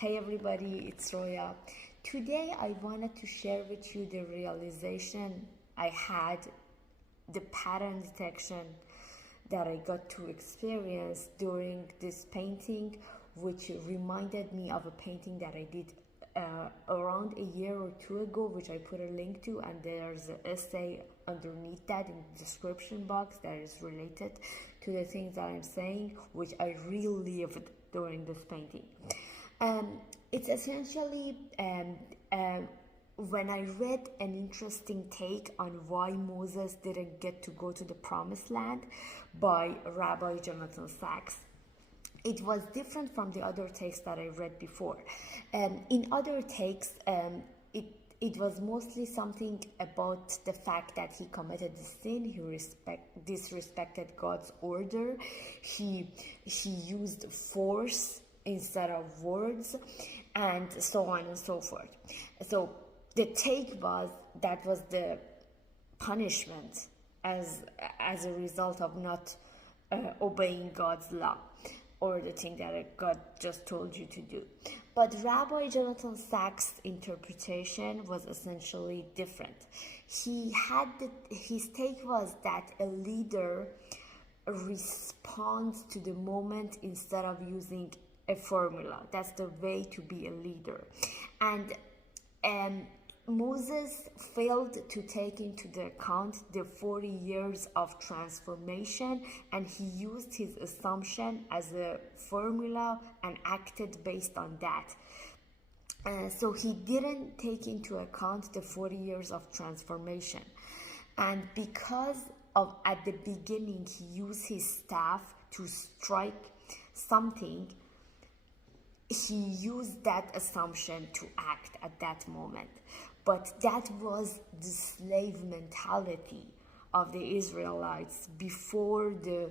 Hey everybody, it's Roya. Today I wanted to share with you the realization I had, the pattern detection that I got to experience during this painting, which reminded me of a painting that I did around a year or two ago, which I put a link to, and there's an essay underneath that in the description box that is related to the things that I'm saying, which I really lived during this painting. It's essentially when I read an interesting take on why Moses didn't get to go to the Promised Land by Rabbi Jonathan Sacks. It was different from the other takes that I read before. In other takes, it was mostly something about the fact that he committed the sin, he disrespected God's order, he used force instead of words, and so on and so forth. So the take was that was the punishment as a result of not obeying God's law, or the thing that God just told you to do. But Rabbi Jonathan Sacks' interpretation was essentially different. His take was that a leader responds to the moment instead of using a formula. That's the way to be a leader. And Moses failed to take into the account the 40 years of transformation, and he used his assumption as a formula and acted based on that. So he didn't take into account the 40 years of transformation. And because of at the beginning he used his staff to strike something, he used that assumption to act at that moment. But that was the slave mentality of the Israelites before the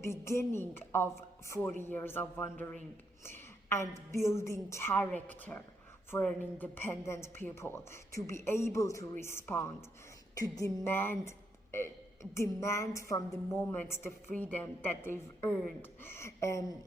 beginning of 40 years of wandering and building character for an independent people, to be able to respond, to demand from the moment the freedom that they've earned, and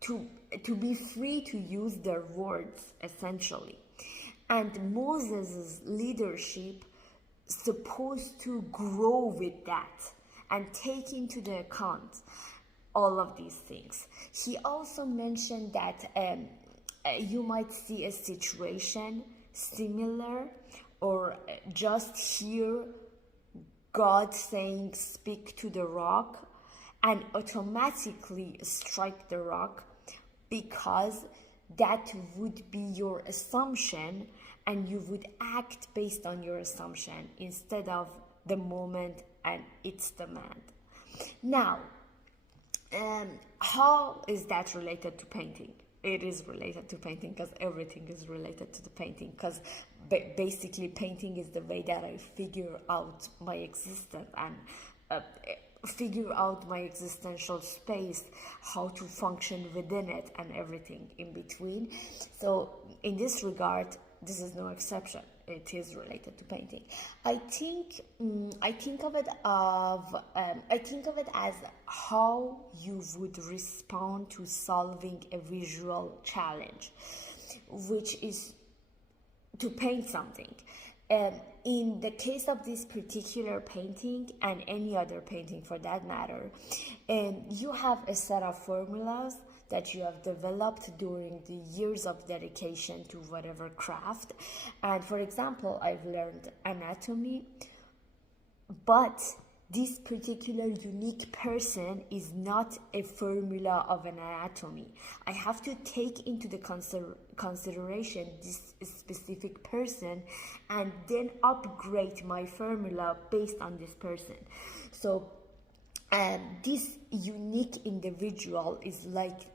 to be free to use their words, essentially. And Moses' leadership supposed to grow with that and take into the account all of these things. He also mentioned that you might see a situation similar, or just hear God saying, "Speak to the rock," and automatically strike the rock, because that would be your assumption, and you would act based on your assumption instead of the moment and its demand. Now, how is that related to painting? It is related to painting because everything is related to the painting, because basically painting is the way that I figure out my existence and figure out my existential space, how to function within it, and everything in between. So in this regard, this is no exception. It is related to painting. I think of it as how you would respond to solving a visual challenge, which is to paint something. In the case of this particular painting, and any other painting for that matter, you have a set of formulas that you have developed during the years of dedication to whatever craft. And for example, I've learned anatomy, but this particular unique person is not a formula of an anatomy. I have to take into the consideration this specific person and then upgrade my formula based on this person. So this unique individual is like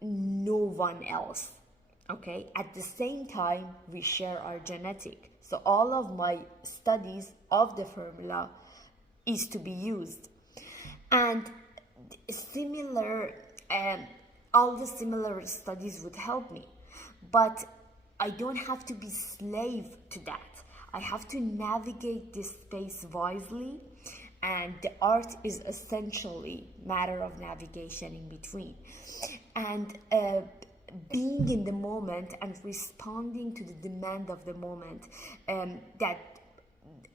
no one else. Okay, at the same time, we share our genetic. So all of my studies of the formula is to be used, and all the similar studies would help me, but I don't have to be slave to that. I have to navigate this space wisely and the art is essentially matter of navigation in between. And being in the moment and responding to the demand of the moment, that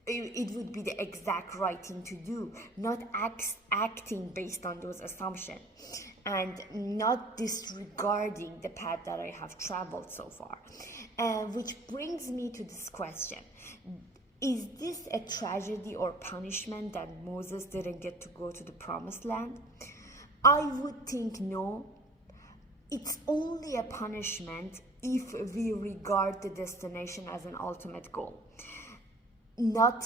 it would be the exact right thing to do, not acting based on those assumptions, and not disregarding the path that I have traveled so far. Which brings me to this question: is this a tragedy or punishment that Moses didn't get to go to the promised land? I would think no. It's only a punishment if we regard the destination as an ultimate goal, not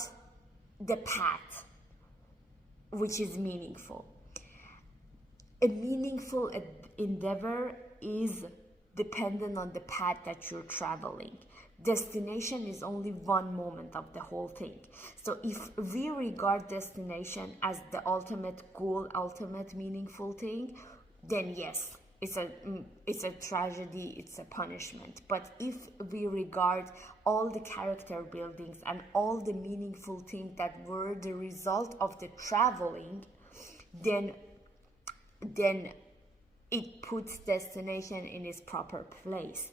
the path, which is meaningful. A meaningful endeavor is dependent on the path that you're traveling. Destination is only one moment of the whole thing. So if we regard destination as the ultimate goal, ultimate meaningful thing, then yes, it's a tragedy, it's a punishment. But if we regard all the character buildings and all the meaningful things that were the result of the traveling, then it puts destination in its proper place.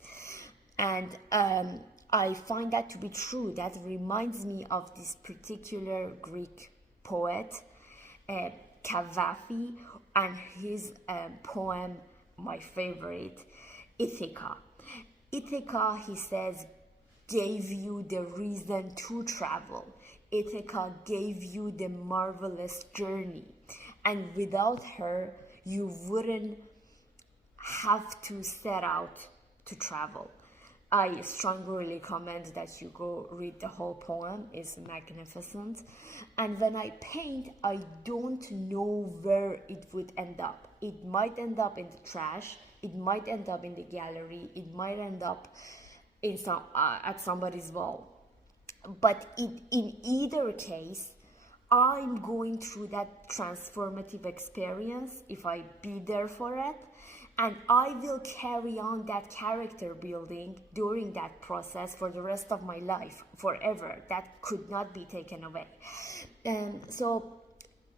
And I find that to be true. That reminds me of this particular Greek poet, Cavafy, and his poem, my favorite, Ithaca. Ithaca, he says, gave you the reason to travel. Ithaca gave you the marvelous journey. And without her, you wouldn't have to set out to travel. I strongly recommend that you go read the whole poem. It's magnificent. And when I paint, I don't know where it would end up. It might end up in the trash. It might end up in the gallery. It might end up in at somebody's wall. But in either case, I'm going through that transformative experience if I be there for it. And I will carry on that character building during that process for the rest of my life, forever. That could not be taken away. So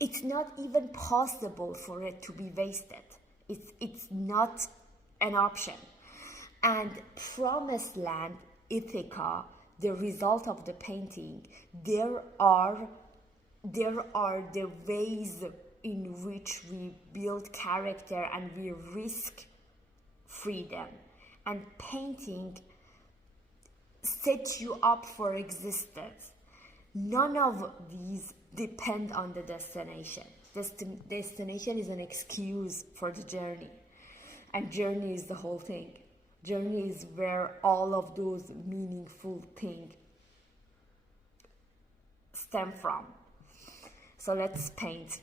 it's not even possible for it to be wasted. It's not an option. And Promised Land, Ithaca, the result of the painting, there are the ways in which we build character and we risk freedom. And painting sets you up for existence. None of these depend on the destination. Destination is an excuse for the journey. And journey is the whole thing. Journey is where all of those meaningful things stem from. So let's paint.